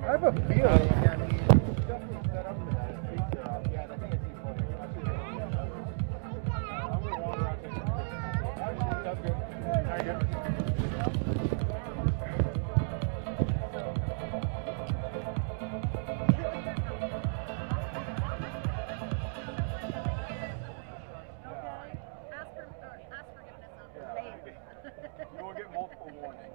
I have a feeling. You will get multiple warnings.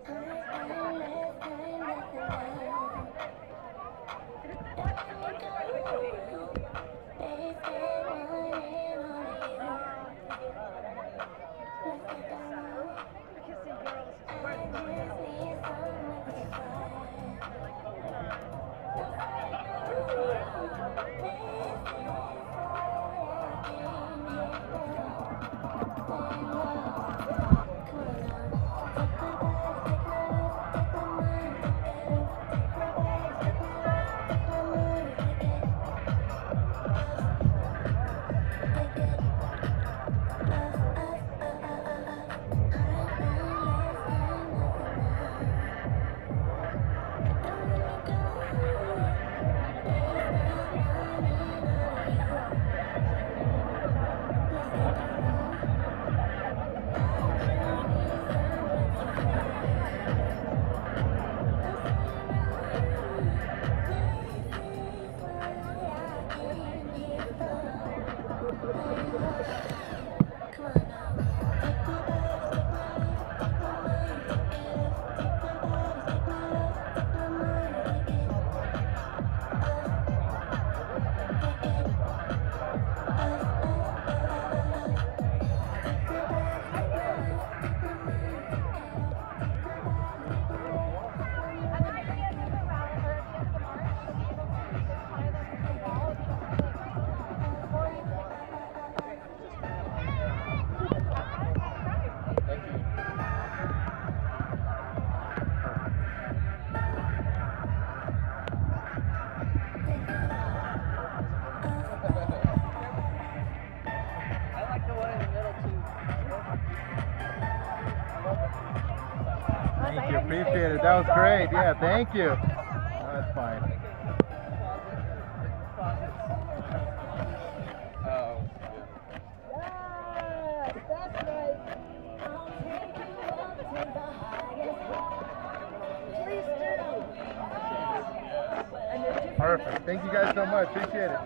Thank you, appreciate it. That was great. Yeah, thank you. Oh, that's fine. Perfect. Thank you guys so much. Appreciate it.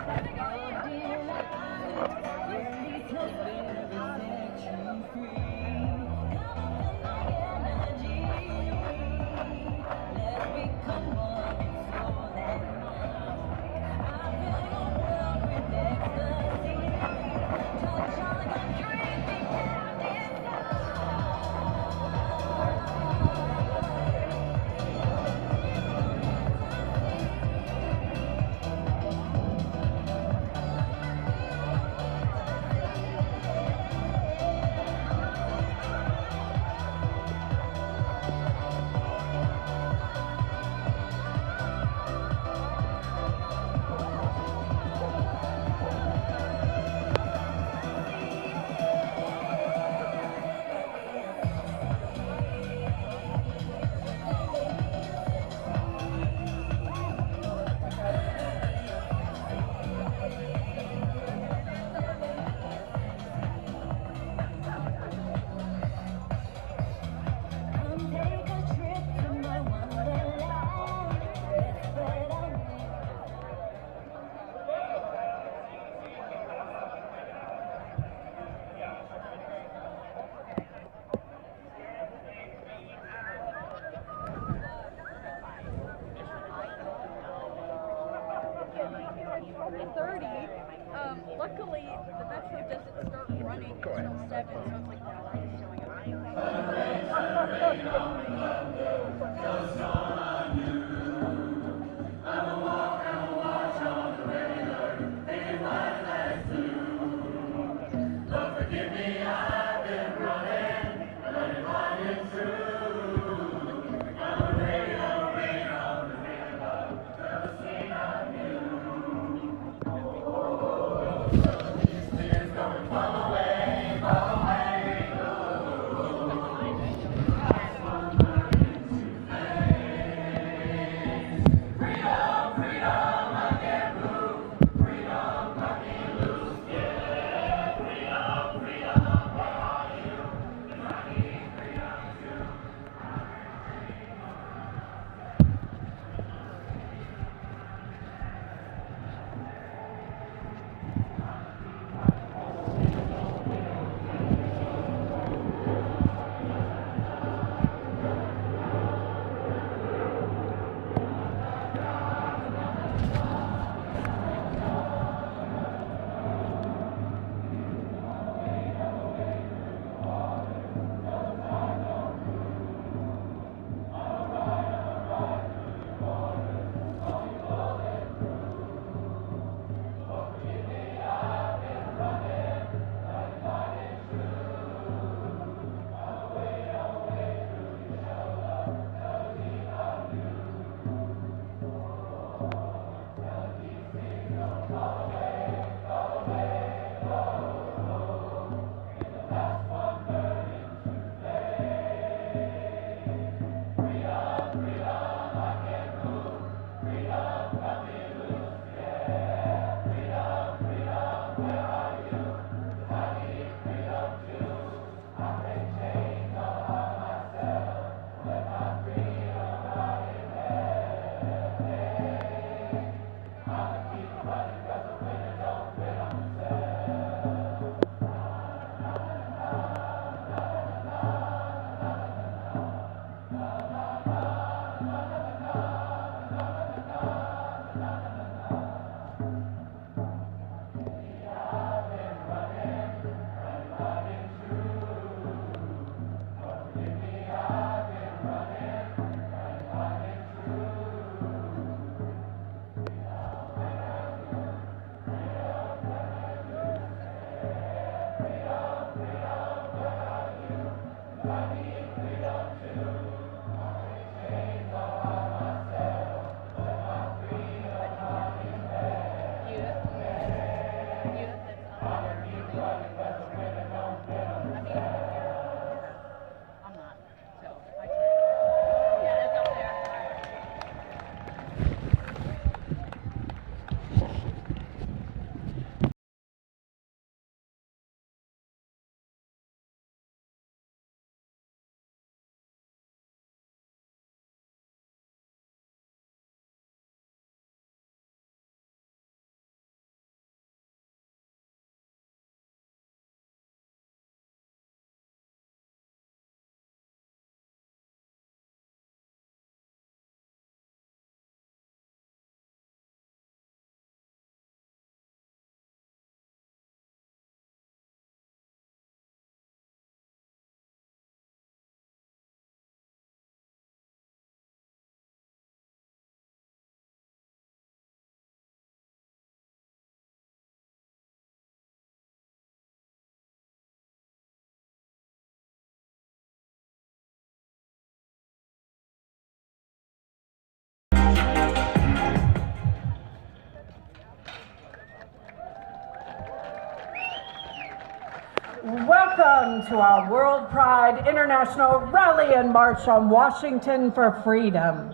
Welcome to our WorldPride International Rally and March on Washington for Freedom.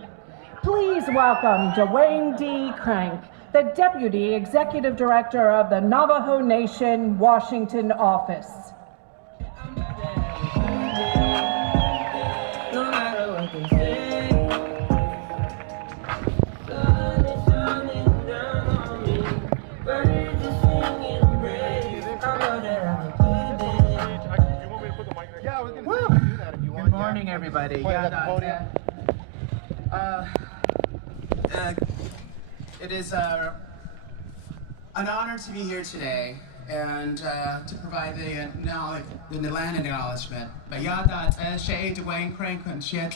Please welcome Dwayne D. Crank, the Deputy Executive Director of the Navajo Nation, Washington office. Good morning, everybody. It is an honor to be here today and to provide the land acknowledgement. But Dwayne Crank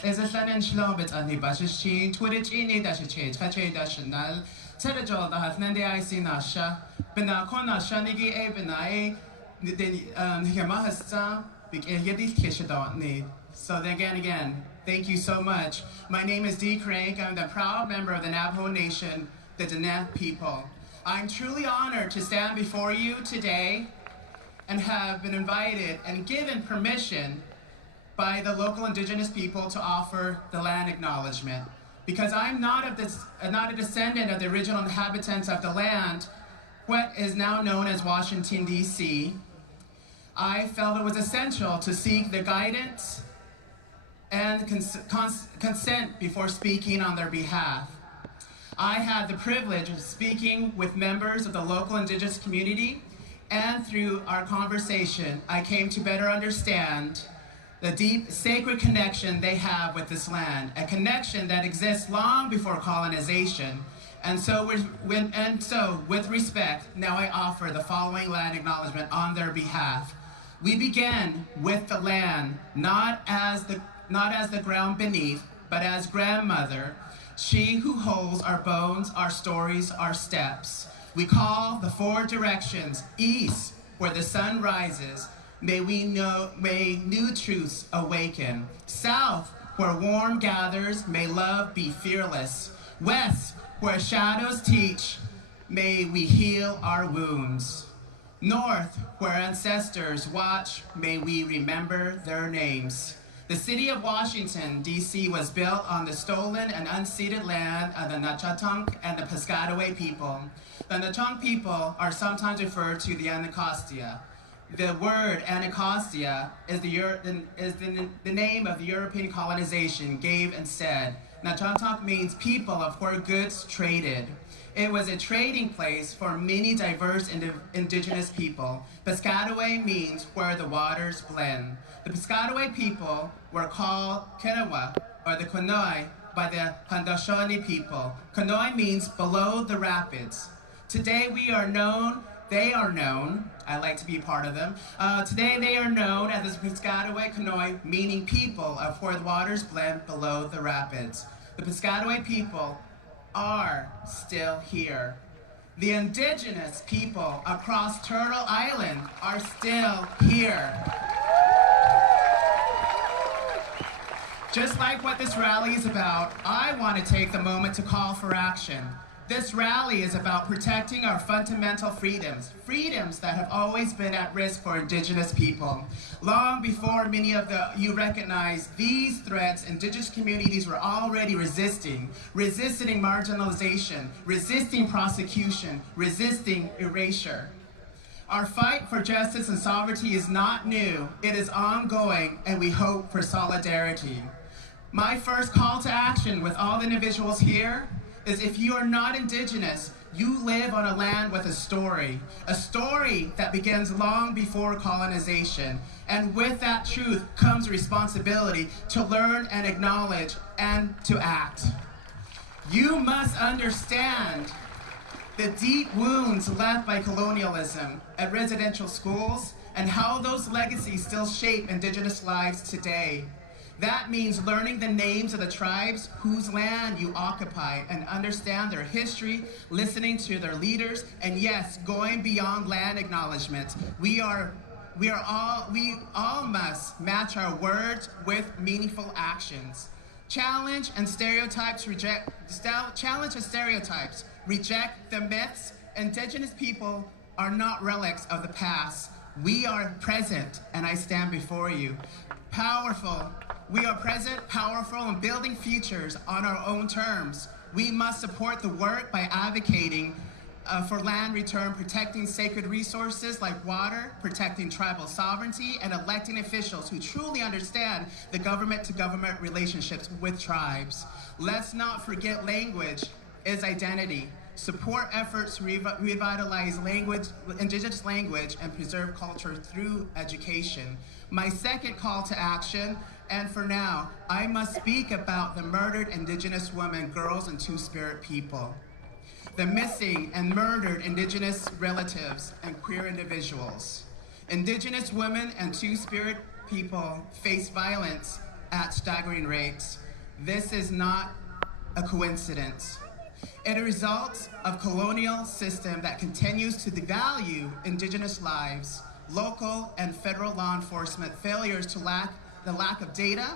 is a son and Shlobit and the Bashishin, Twitch in it as a change, Hache National, Serajol, the Hatnande I see Nasha, Benakona Shanigi Ebenai, the Yamahasta, Big Yadith Kishadot. So again, thank you so much. My name is D. Crank. I'm the proud member of the Navajo Nation, the Diné people. I'm truly honored to stand before you today and have been invited and given permission by the local indigenous people to offer the land acknowledgement. Because I'm not a descendant of the original inhabitants of the land, what is now known as Washington, D.C., I felt it was essential to seek the guidance and consent before speaking on their behalf. I had the privilege of speaking with members of the local indigenous community, and through our conversation, I came to better understand the deep sacred connection they have with this land, a connection that exists long before colonization. And so with respect, now I offer the following land acknowledgement on their behalf. We begin with the land, not as the ground beneath, but as grandmother, she who holds our bones, our stories, our steps. We call the four directions, east, where the sun rises, may new truths awaken. South, where warm gathers, may love be fearless. West, where shadows teach, may we heal our wounds. North, where ancestors watch, may we remember their names. The city of Washington, D.C. was built on the stolen and unceded land of the Nachatunk and the Piscataway people. The Nachatunk people are sometimes referred to the Anacostia. The word Anacostia is the name of the European colonization gave and said. Nachatunk means people of where goods traded. It was a trading place for many diverse indigenous people. Piscataway means where the waters blend. The Piscataway people were called Kenawa, or the Konoi, by the Haudenosaunee people. Konoi means below the rapids. Today they are known, I like to be part of them. Today they are known as the Piscataway Konoi, meaning people of where the waters blend below the rapids. The Piscataway people are still here. The indigenous people across Turtle Island are still here. Just like what this rally is about, I want to take the moment to call for action. This rally is about protecting our fundamental freedoms, freedoms that have always been at risk for indigenous people. Long before many of you recognize these threats, indigenous communities were already resisting marginalization, resisting prosecution, resisting erasure. Our fight for justice and sovereignty is not new, it is ongoing, and we hope for solidarity. My first call to action with all the individuals here is if you are not indigenous, you live on a land with a story that begins long before colonization. And with that truth comes responsibility to learn and acknowledge and to act. You must understand the deep wounds left by colonialism at residential schools and how those legacies still shape indigenous lives today. That means learning the names of the tribes whose land you occupy and understand their history, listening to their leaders, and yes, going beyond land acknowledgement. We all must match our words with meaningful actions. Challenge stereotypes, reject the myths. Indigenous people are not relics of the past. We are present, and I stand before you. Powerful. We are present, powerful, and building futures on our own terms. We must support the work by advocating for land return, protecting sacred resources like water, protecting tribal sovereignty, and electing officials who truly understand the government-to-government relationships with tribes. Let's not forget language is identity. Support efforts to revitalize language, indigenous language, and preserve culture through education. My second call to action, and for now, I must speak about the murdered indigenous women, girls, and Two-Spirit people. The missing and murdered indigenous relatives and queer individuals. Indigenous women and Two-Spirit people face violence at staggering rates. This is not a coincidence. It results of colonial system that continues to devalue indigenous lives, local and federal law enforcement failures to the lack of data,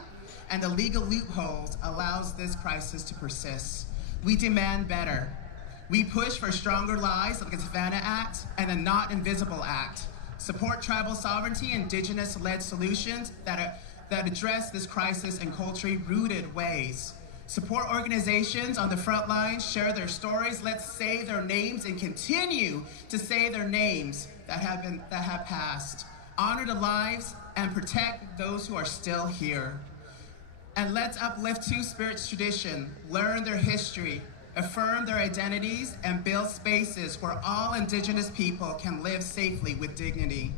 and the legal loopholes allows this crisis to persist. We demand better. We push for stronger laws like the Savannah Act and the Not Invisible Act. Support tribal sovereignty, indigenous-led solutions that address this crisis in culturally rooted ways. Support organizations on the front lines, share their stories. Let's say their names and continue to say their names that have passed. Honor the lives and protect those who are still here. And let's uplift Two-Spirit's tradition, learn their history, affirm their identities, and build spaces where all indigenous people can live safely with dignity.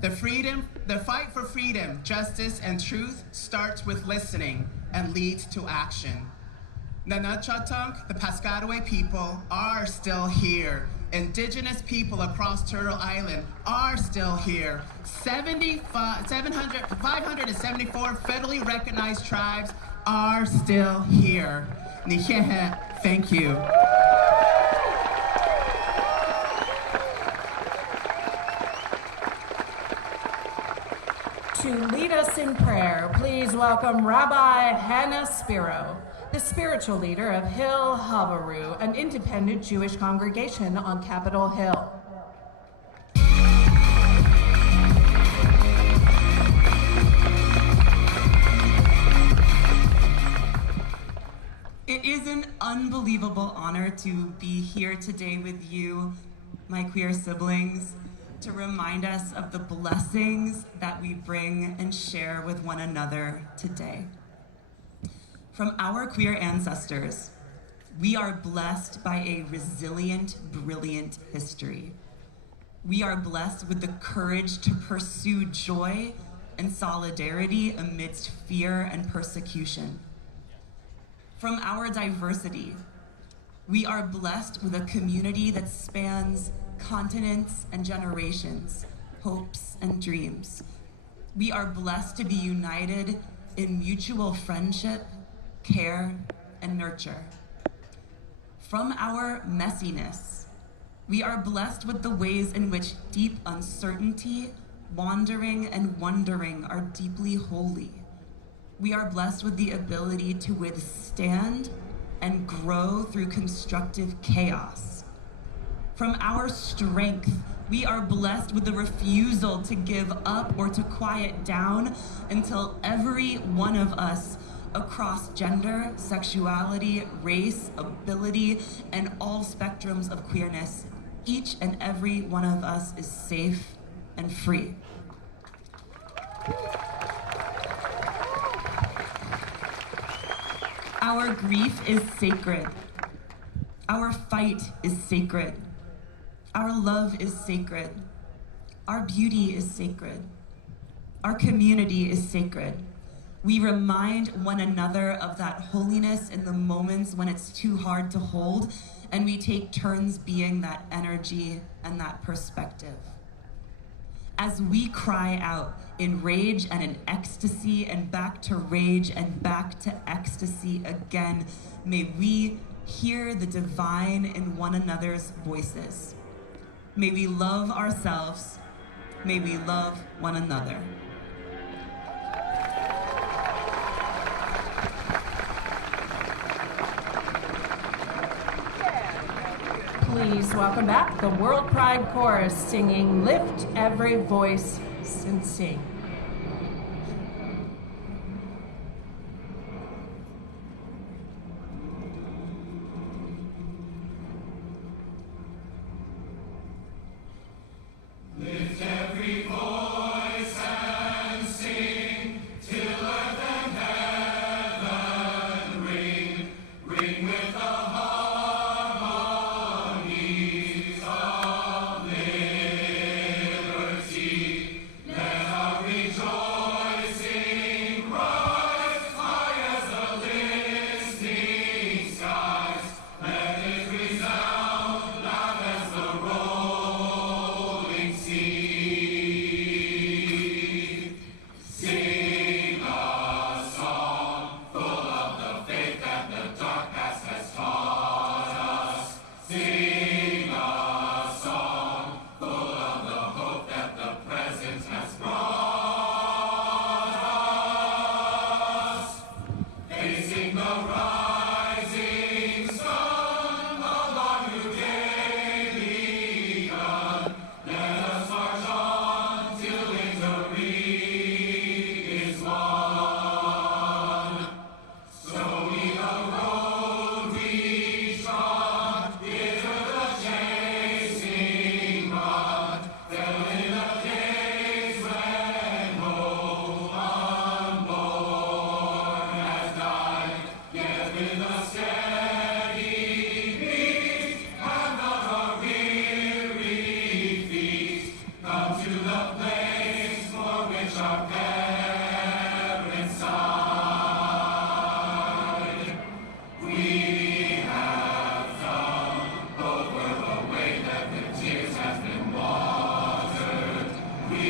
The fight for freedom, justice, and truth starts with listening and leads to action. Nanachatunk, the Piscataway people, are still here. Indigenous people across Turtle Island are still here. 574 federally recognized tribes are still here. Nihehe, thank you. To lead us in prayer, please welcome Rabbi Hannah Spiro, the spiritual leader of Hill Havaru, an independent Jewish congregation on Capitol Hill. It is an unbelievable honor to be here today with you, my queer siblings, to remind us of the blessings that we bring and share with one another today. From our queer ancestors, we are blessed by a resilient, brilliant history. We are blessed with the courage to pursue joy and solidarity amidst fear and persecution. From our diversity, we are blessed with a community that spans continents and generations, hopes and dreams. We are blessed to be united in mutual friendship, care, and nurture. From our messiness, we are blessed with the ways in which deep uncertainty, wandering, and wondering are deeply holy. We are blessed with the ability to withstand and grow through constructive chaos. From our strength, we are blessed with the refusal to give up or to quiet down until every one of us across gender, sexuality, race, ability, and all spectrums of queerness, each and every one of us is safe and free. Our grief is sacred. Our fight is sacred. Our love is sacred. Our beauty is sacred. Our community is sacred. We remind one another of that holiness in the moments when it's too hard to hold, and we take turns being that energy and that perspective. As we cry out in rage and in ecstasy and back to rage and back to ecstasy again, may we hear the divine in one another's voices. May we love ourselves. May we love one another. Please welcome back the WorldPride Chorus singing Lift Every Voice and Sing. Lift every voice and sing till earth and heaven ring, ring with the harmonies of liberty. Let our rejoicing rise high as the listening skies. Let it resound loud as the rolling sea. Sing a song full of the faith that the dark past has taught us. Sing a song full of the hope that the present has brought us. Facing the rising sun, the long new day begun. Let us march on till victory is won. Stony the road we trod, bitter the chasing mud. Fell in the days when hope unborn has died. Yet with a steady beat and not a weary feet, come to the place for which our parents sighed. We have come over the way that with tears has been watered. We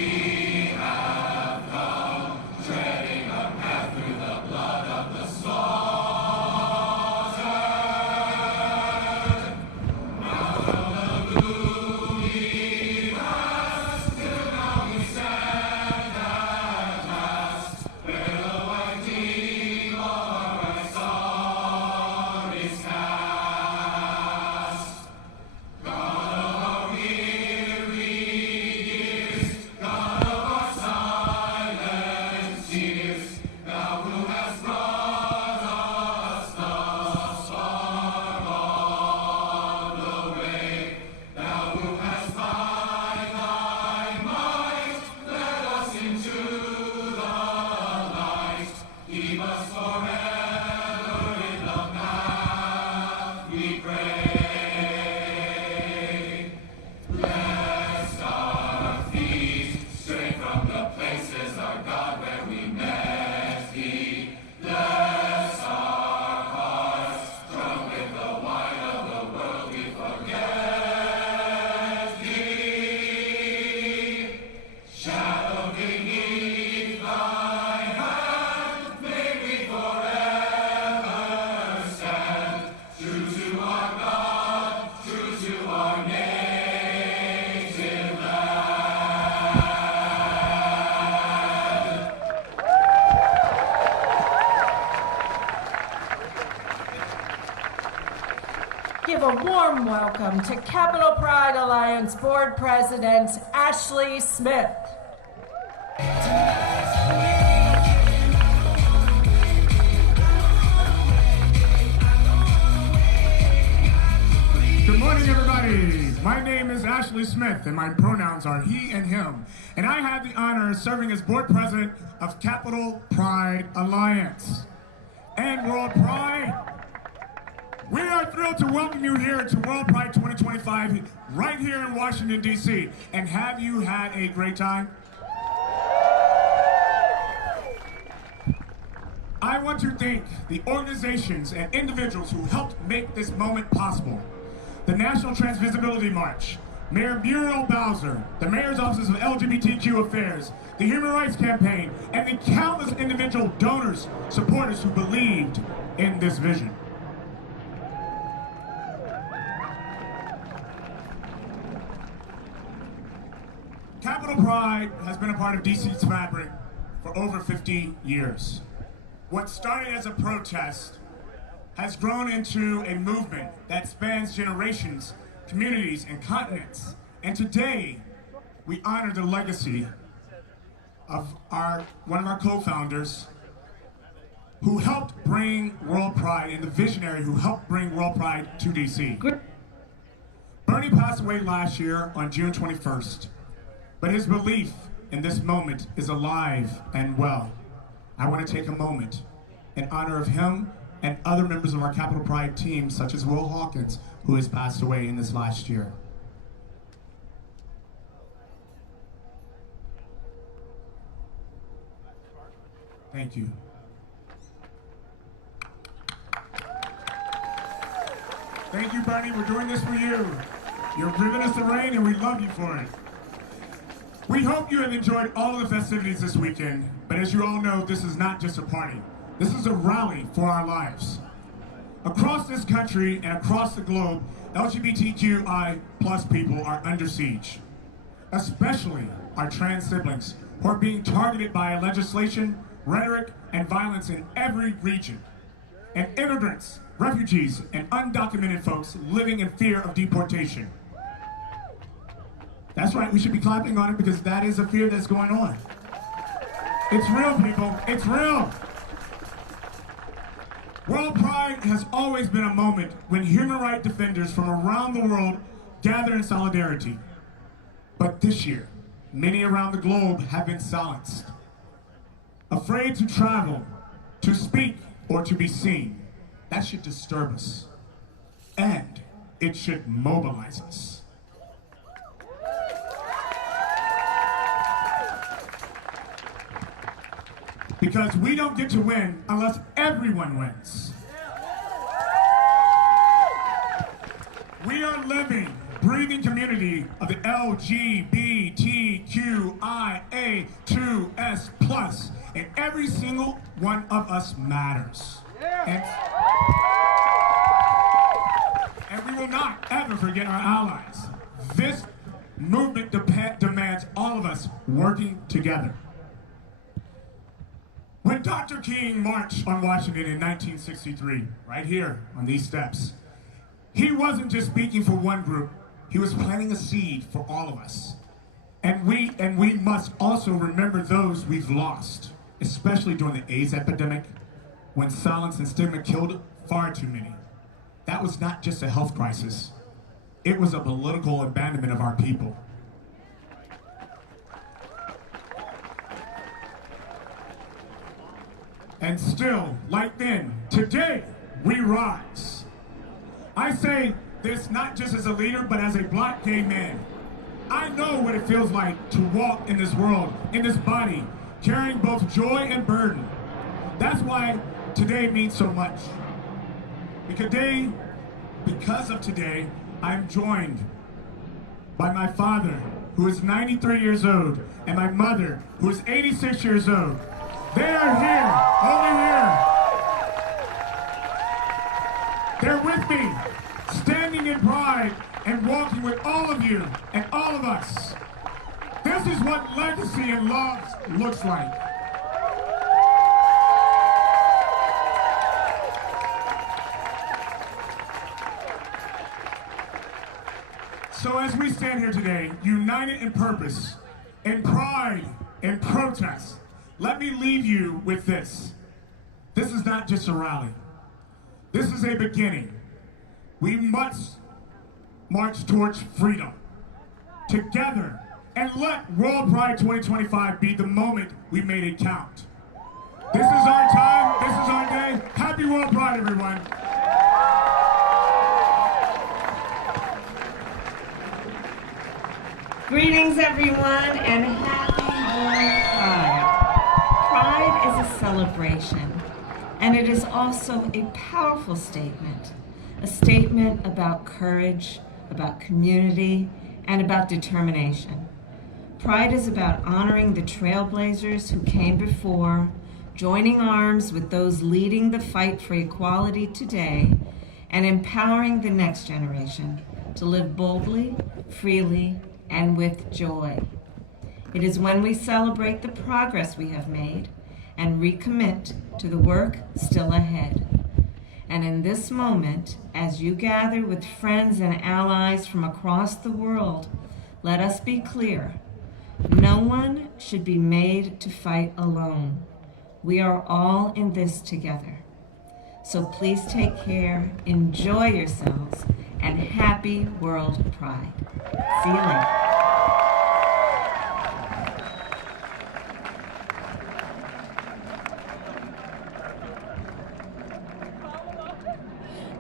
have come treading a path through the blood of the slaughtered. Now from the gloomy past till now we stand at last, where the white gleam of our bright star is cast. God of our weary years, God of our silent tears, thou who hast brought us thus far on the way, thou who hast by thy might led us into the light, keep us forever in the path we pray. Bless our feet, straight from the places, our God, where we met thee. Bless our hearts, drunk with the wine of the world, we forget thee. Shadow beneath thy hand, may we forever stand, true to our God, true to our native land. Give a warm welcome to Capital Pride Alliance Board President Ashley Smith. Good morning, everybody. My name is Ashley Smith, and my pronouns are he and him. And I have the honor of serving as board president of Capital Pride Alliance. And WorldPride, we are thrilled to welcome you here to WorldPride 2025 right here in Washington, D.C. And have you had a great time? I want to thank the organizations and individuals who helped make this moment possible. The National Transvisibility March, Mayor Muriel Bowser, the Mayor's Offices of LGBTQ Affairs, the Human Rights Campaign, and the countless individual donors, supporters who believed in this vision. Capital Pride has been a part of DC's fabric for over 50 years. What started as a protest has grown into a movement that spans generations communities, and continents. And today, we honor the legacy of one of our co-founders who helped bring WorldPride, and the visionary who helped bring WorldPride to DC. Bernie passed away last year on June 21st, but his belief in this moment is alive and well. I want to take a moment in honor of him and other members of our Capital Pride team, such as Will Hawkins, who has passed away in this last year. Thank you. Thank you, Bernie. We're doing this for you. You're giving us the rain, and we love you for it. We hope you have enjoyed all of the festivities this weekend, but as you all know, this is not just a party. This is a rally for our lives. Across this country and across the globe, LGBTQI+ people are under siege, especially our trans siblings who are being targeted by legislation, rhetoric, and violence in every region, and immigrants, refugees, and undocumented folks living in fear of deportation. That's right, we should be clapping on it because that is a fear that's going on. It's real, people, it's real. WorldPride has always been a moment when human rights defenders from around the world gather in solidarity. But this year, many around the globe have been silenced, afraid to travel, to speak, or to be seen. That should disturb us, and it should mobilize us. Because we don't get to win unless everyone wins. We are living, breathing community of the LGBTQIA2S+, and every single one of us matters. And we will not ever forget our allies. This movement demands all of us working together. When Dr. King marched on Washington in 1963, right here on these steps, he wasn't just speaking for one group, he was planting a seed for all of us. And we must also remember those we've lost, especially during the AIDS epidemic, when silence and stigma killed far too many. That was not just a health crisis, it was a political abandonment of our people. And still, like then, today, we rise. I say this not just as a leader, but as a Black gay man. I know what it feels like to walk in this world, in this body, carrying both joy and burden. That's why today means so much. Because of today, I'm joined by my father, who is 93 years old, and my mother, who is 86 years old. They are here, over here. They're with me, standing in pride and walking with all of you and all of us. This is what legacy and love looks like. So as we stand here today, united in purpose, in pride, in protest, let me leave you with this. This is not just a rally. This is a beginning. We must march towards freedom together and let WorldPride 2025 be the moment we made it count. This is our time. This is our day. Happy WorldPride, everyone. Greetings, everyone, and happy WorldPride. Pride is a celebration, and it is also a powerful statement. A statement about courage, about community, and about determination. Pride is about honoring the trailblazers who came before, joining arms with those leading the fight for equality today, and empowering the next generation to live boldly, freely, and with joy. It is when we celebrate the progress we have made and recommit to the work still ahead. And in this moment, as you gather with friends and allies from across the world, let us be clear. No one should be made to fight alone. We are all in this together. So please take care, enjoy yourselves, and happy World Pride. See you later.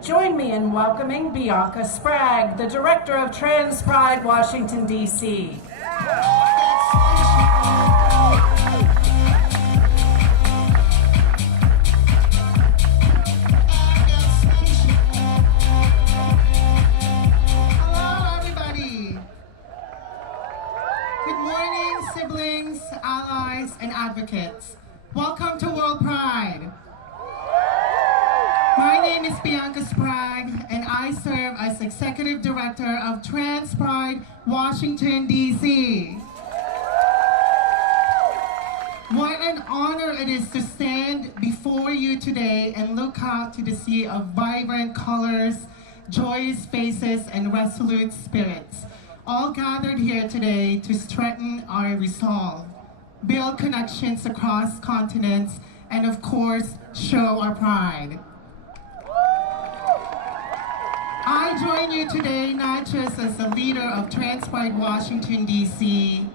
Join me in welcoming Bianca Sprague, the Director of Trans Pride, Washington, D.C. Hello, everybody. Good morning, siblings, allies, and advocates. Welcome to World Pride. My name is Bianca Sprague, and I serve as Executive Director of Trans Pride, Washington, D.C. What an honor it is to stand before you today and look out to the sea of vibrant colors, joyous faces, and resolute spirits, all gathered here today to strengthen our resolve, build connections across continents, and of course, show our pride. I join you today not just as a leader of Trans Pride Washington, D.C.,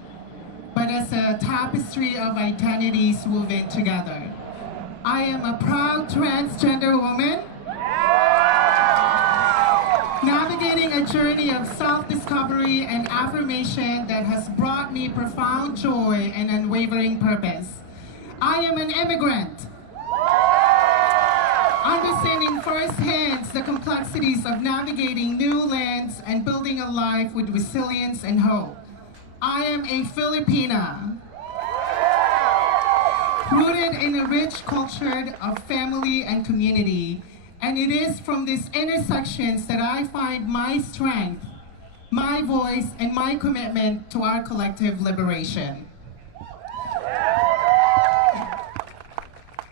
but as a tapestry of identities woven together. I am a proud transgender woman, navigating a journey of self-discovery and affirmation that has brought me profound joy and unwavering purpose. I am an immigrant, understanding firsthand the complexities of navigating new lands and building a life with resilience and hope. I am a Filipina, rooted in a rich culture of family and community, and it is from these intersections that I find my strength, my voice, and my commitment to our collective liberation.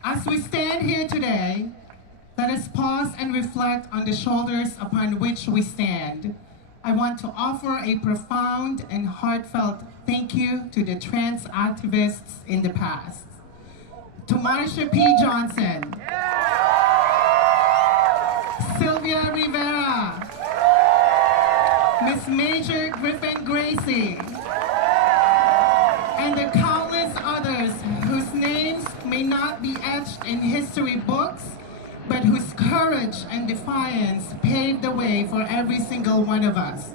As we stand here today, let us pause and reflect on the shoulders upon which we stand. I want to offer a profound and heartfelt thank you to the trans activists in the past. To Marsha P. Johnson, Sylvia Rivera, Miss Major Griffin Gracie, and the countless others whose names may not be etched in history books, but whose courage and defiance paved the way for every single one of us.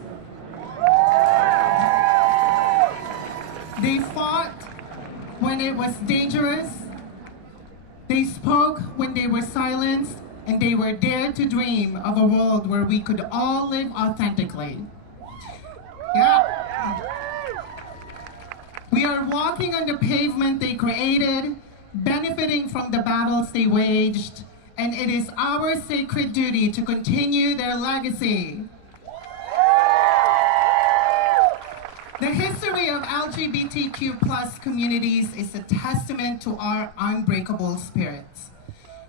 They fought when it was dangerous, they spoke when they were silenced, and they were dared to dream of a world where we could all live authentically. Yeah. We are walking on the pavement they created, benefiting from the battles they waged, and it is our sacred duty to continue their legacy. The history of LGBTQ+ communities is a testament to our unbreakable spirits.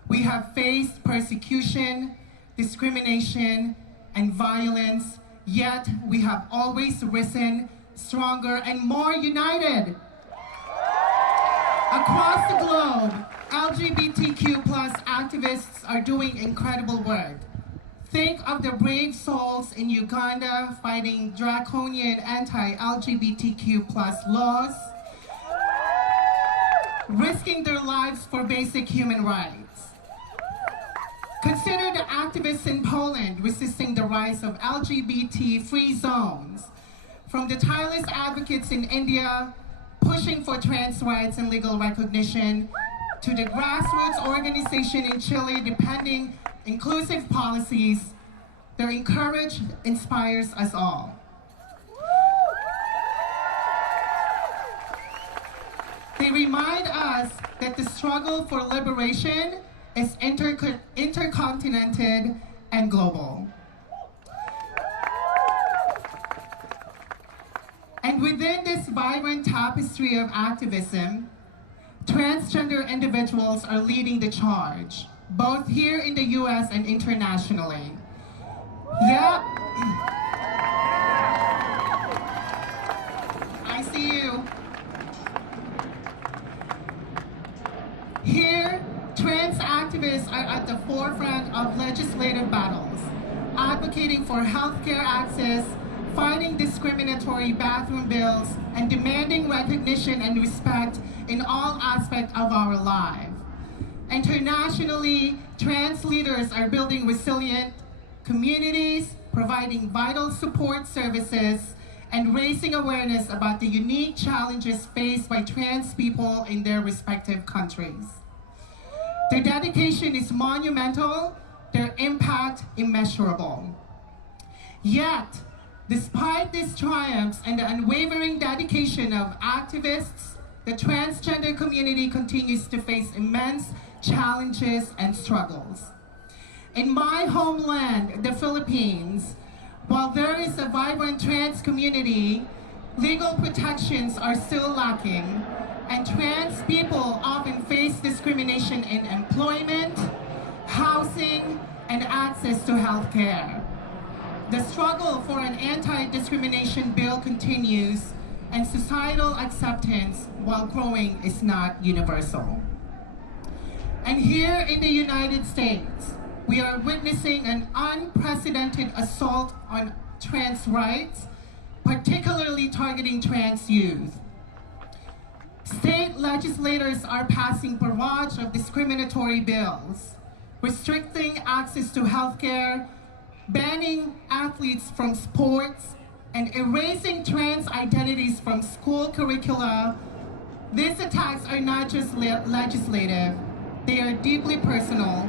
We have faced persecution, discrimination, and violence, yet we have always risen stronger and more united. Across the globe, LGBTQ+ activists are doing incredible work. Think of the brave souls in Uganda fighting draconian anti-LGBTQ+ laws, risking their lives for basic human rights. Consider the activists in Poland resisting the rise of LGBT-free zones, from the tireless advocates in India pushing for trans rights and legal recognition, to the grassroots organization in Chile defending inclusive policies. Their courage inspires us all. They remind us that the struggle for liberation is intercontinental and global. And within this vibrant tapestry of activism, transgender individuals are leading the charge. both here in the US and internationally. Yeah. I see you. Here, trans activists are at the forefront of legislative battles, advocating for healthcare access, fighting discriminatory bathroom bills, and demanding recognition and respect in all aspects of our lives. Internationally, trans leaders are building resilient communities, providing vital support services, and raising awareness about the unique challenges faced by trans people in their respective countries. Their dedication is monumental, their impact immeasurable. Yet, despite these triumphs and the unwavering dedication of activists, the transgender community continues to face immense challenges and struggles. In my homeland, the Philippines, while there is a vibrant trans community, legal protections are still lacking, and trans people often face discrimination in employment, housing, and access to health care. The struggle for an anti-discrimination bill continues, and societal acceptance, while growing, is not universal. And here in the United States, we are witnessing an unprecedented assault on trans rights, particularly targeting trans youth. State legislators are passing a barrage of discriminatory bills, restricting access to healthcare, banning athletes from sports, and erasing trans identities from school curricula. These attacks are not just legislative, they are deeply personal,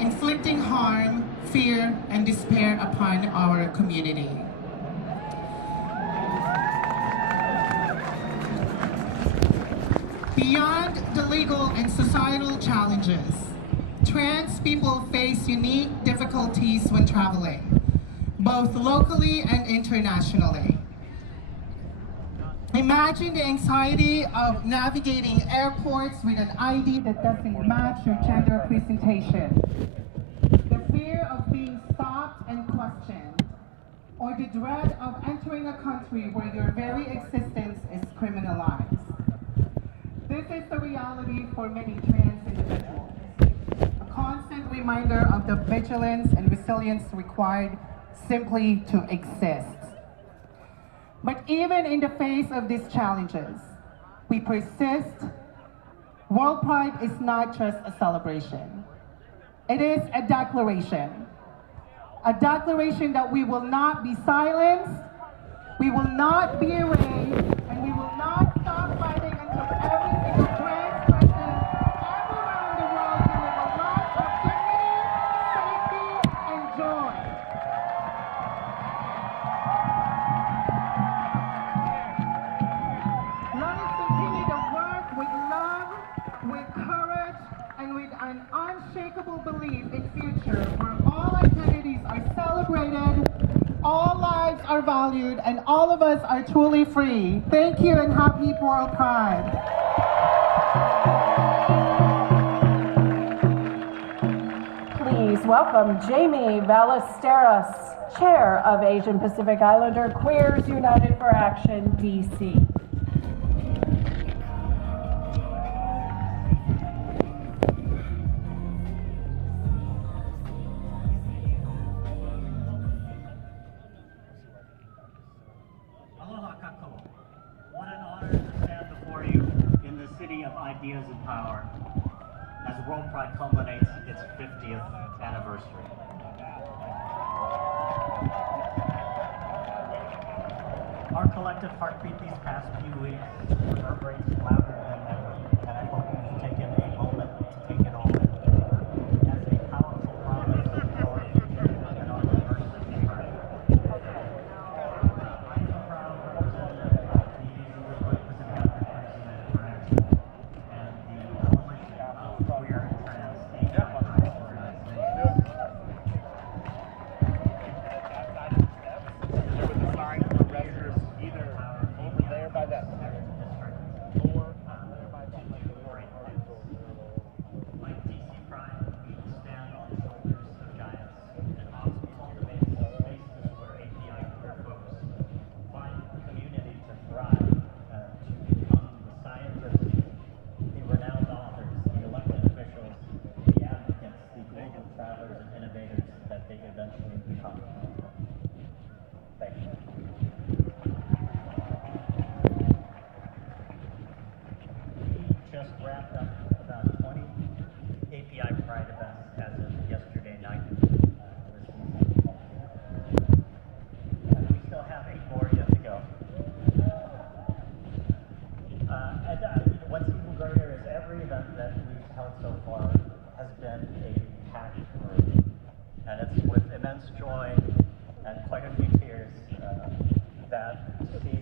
inflicting harm, fear, and despair upon our community. Beyond the legal and societal challenges, trans people face unique difficulties when traveling, both locally and internationally. Imagine the anxiety of navigating airports with an ID that doesn't match your gender presentation, the fear of being stopped and questioned, or the dread of entering a country where your very existence is criminalized. This is the reality for many trans individuals, a constant reminder of the vigilance and resilience required simply to exist. But even in the face of these challenges, we persist. WorldPride is not just a celebration. It is a declaration that we will not be silenced, we will not be erased, and we will not stop fighting until every single trans person everywhere in the world can live a life of dignity, safety, and joy. Let us continue to work with love, with courage, and with an unshakable belief in future where all identities are celebrated, all lives are valued, and all of us are truly free. Thank you and happy World Pride. Please welcome Jamie Ballesteros, Chair of Asian Pacific Islander Queers United for Action, DC. Aloha kako. What an honor to stand before you in the city of ideas and power as WorldPride culminates its 50th anniversary. Our collective heartbeat these past few weeks reverberates louder than ever, and I hope you take a moment to take it all in as a powerful promise of our future and our diversity. I'm a proud representative of the Representative Advocacy for Action and the Coalition of Queer and Trans Organizations. There was a sign for restrooms either over there by that or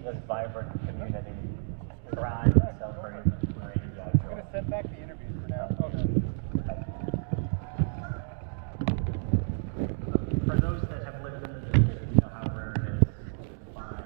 this vibrant community thrive and celebrate great I'm going to send back the interviews for now. For those that have lived in the district, you know how rare it is to find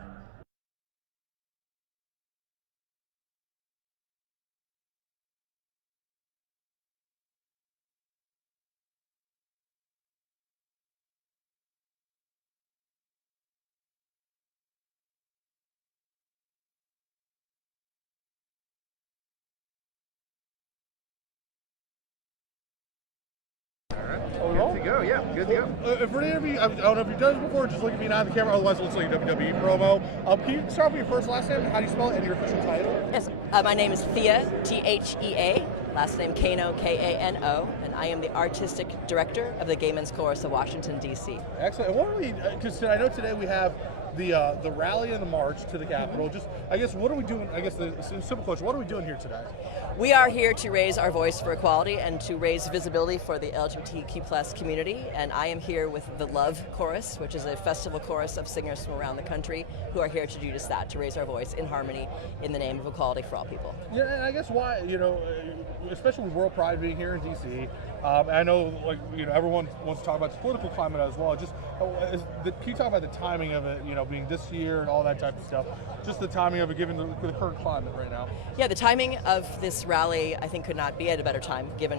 Good to go, yeah, good to go. For any of you, I don't know if you've done this before, just look at me behind the camera, otherwise it looks like a WWE promo. Can you start with your first last name, how do you spell it, and your official title? Yes, my name is Thea, Thea, last name Kano, Kano, and I am the Artistic Director of the Gay Men's Chorus of Washington, D.C. Excellent. And what are we, because I know today we have the rally and the march to the Capitol. Just, I guess, what are we doing? I guess the simple question, what are we doing here today? We are here to raise our voice for equality and to raise visibility for the LGBTQ+ community, and I am here with the Love Chorus, which is a festival chorus of singers from around the country who are here to do just that, to raise our voice in harmony in the name of equality for all people. Yeah, and I guess why, especially with WorldPride being here in DC, I know, everyone wants to talk about the political climate as well. Just, can you talk about the timing of it, being this year and all that type of stuff? Just the timing of it, given the current climate right now. Yeah, the timing of this rally, I think, could not be at a better time, given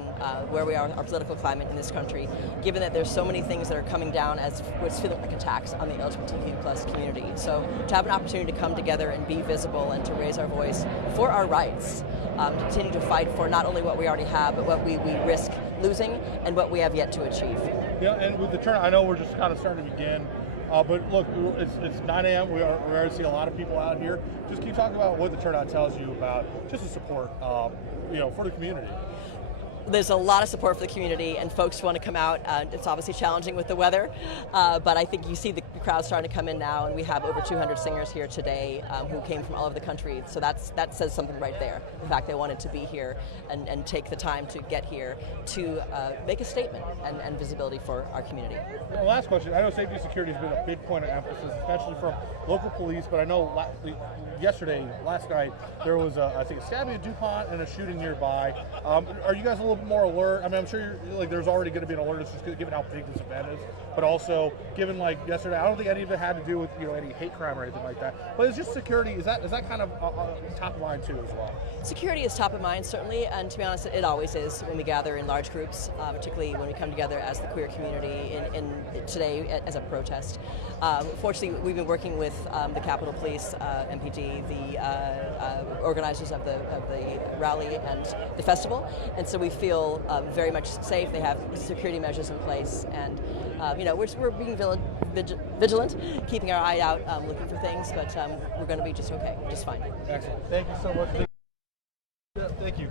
where we are, our political climate in this country, given that there's so many things that are coming down as what's feeling like attacks on the LGBTQ+ community. So to have an opportunity to come together and be visible and to raise our voice for our rights, to continue to fight for not only what we already have, but what we risk losing and what we have yet to achieve. Yeah, and with the turnout, I know we're just kind of starting to begin. But look, it's 9 a.m. We already see a lot of people out here. Just can you talk about what the turnout tells you about just the support, for the community? There's a lot of support for the community, and folks want to come out. It's obviously challenging with the weather, but I think you see the crowd starting to come in now, and we have over 200 singers here today who came from all over the country. So that says something right there. The fact they wanted to be here and take the time to get here to make a statement and visibility for our community. Well, last question. I know safety and security has been a big point of emphasis, especially from local police, but I know last night, there was I think a stabbing at DuPont and a shooting nearby. Are you guys a little bit more alert? I mean, I'm sure there's already going to be an alert, just given how big this event is, but also given yesterday, I don't think any of it had to do with any hate crime or anything like that. But it's just security. Is that kind of top of mind too as well? Security is top of mind, certainly, and to be honest, it always is when we gather in large groups, particularly when we come together as the queer community in today as a protest. Fortunately, we've been working with the Capitol Police, MPD, the organizers of the rally and the festival, and so we feel very much safe. They have security measures in place, and we're being vigilant, keeping our eye out, looking for things, but we're going to be just okay, just fine. Excellent. Thank you so much. Thank you.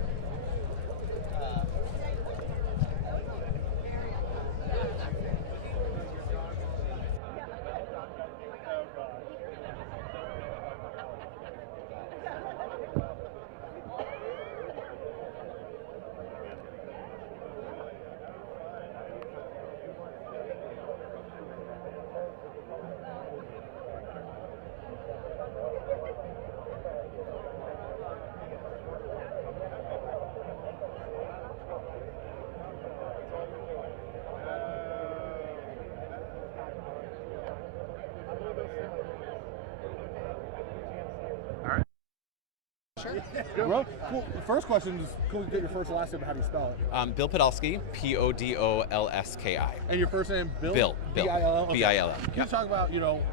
Well, cool. The first question is, cool to get your first last name. How do you spell it? Bill Podolsky, Podolski. And your first name, Bill? Bill. B-I-L-L? Okay. B-I-L-L. Can you talk about,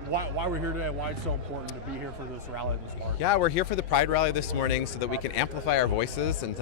why we're here today, why it's so important to be here for this rally this morning? Yeah, we're here for the Pride Rally this morning so that we can amplify our voices and